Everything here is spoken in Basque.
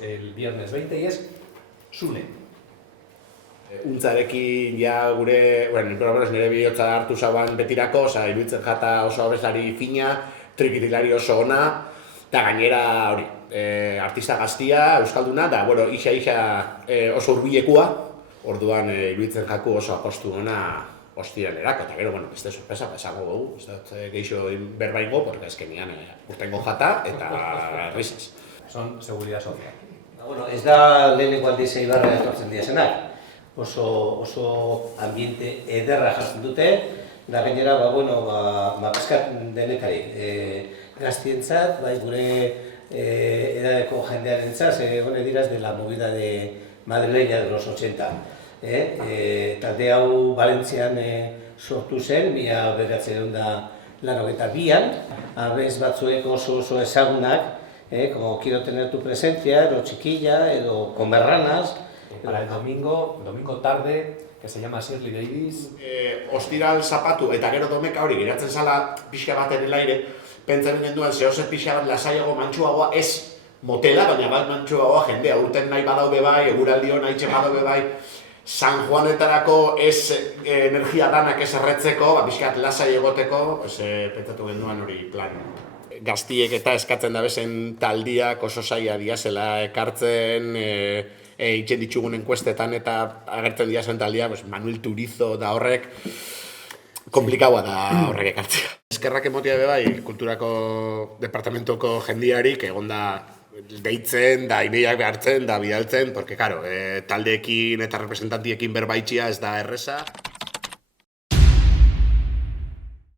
tenemos el viernes 20 y es Sune. Untzarekin ja gure, nire bihotza hartu zauan betirako, iruditzen jata oso abeslari fina, trikitilari oso ona, eta gainera hori, artista gaztia, euskalduna, da, isa oso hurbilekua, orduan iruditzen jaku oso apostu ona ostiralerako, eta gero, beste sorpresa, esango dugu, ez dut geixo berbaingo, porque azkenean urtengo jata eta risas. Son seguridad social. Ez da leheneko aldiz Eibarra etortzen diazenak. Oso ambiente ederra jartzen dute, da gainera, peskat denetarik. Gaztientzat, gure edadeko jendearentzat, diraz de la movida de madrileña de los 80. Talde hau Valentzian sortu zen, 1982an, abez batzuek oso ezagunak, como Quiero tener tu presencia, edo Chiquilla, edo Converranas. Para el domingo tarde, que se llama Shirley Davis. Ostiral zapatu eta gero domeka hori geratzen zala pixka bat ere aire, pentsen genduan zehozet pixka bat lasaiago mantxuagoa ez motela, baina bat mantxuagoa jendea urten nahi badau bebai, eguraldio nahi badau bebai, San Juanetarako ez energia danak ez erretzeko, pixka bat lasai egoteko, pentsatu genduan hori plan. Gaztiek eta eskatzen dabezen taldiak oso zaila diazela ekartzen, itxen ditugun enkuestetan eta agertzen diazen taldia, Manuel Turizo da horrek, komplikaua da horrek ekartzea. Eskerrak emotia bai, kulturako departamentoko jendiarik egon da deitzen, da ideiak behartzen, da bidaltzen, porque, taldeekin eta representantiekin berbaitxia ez da erreza.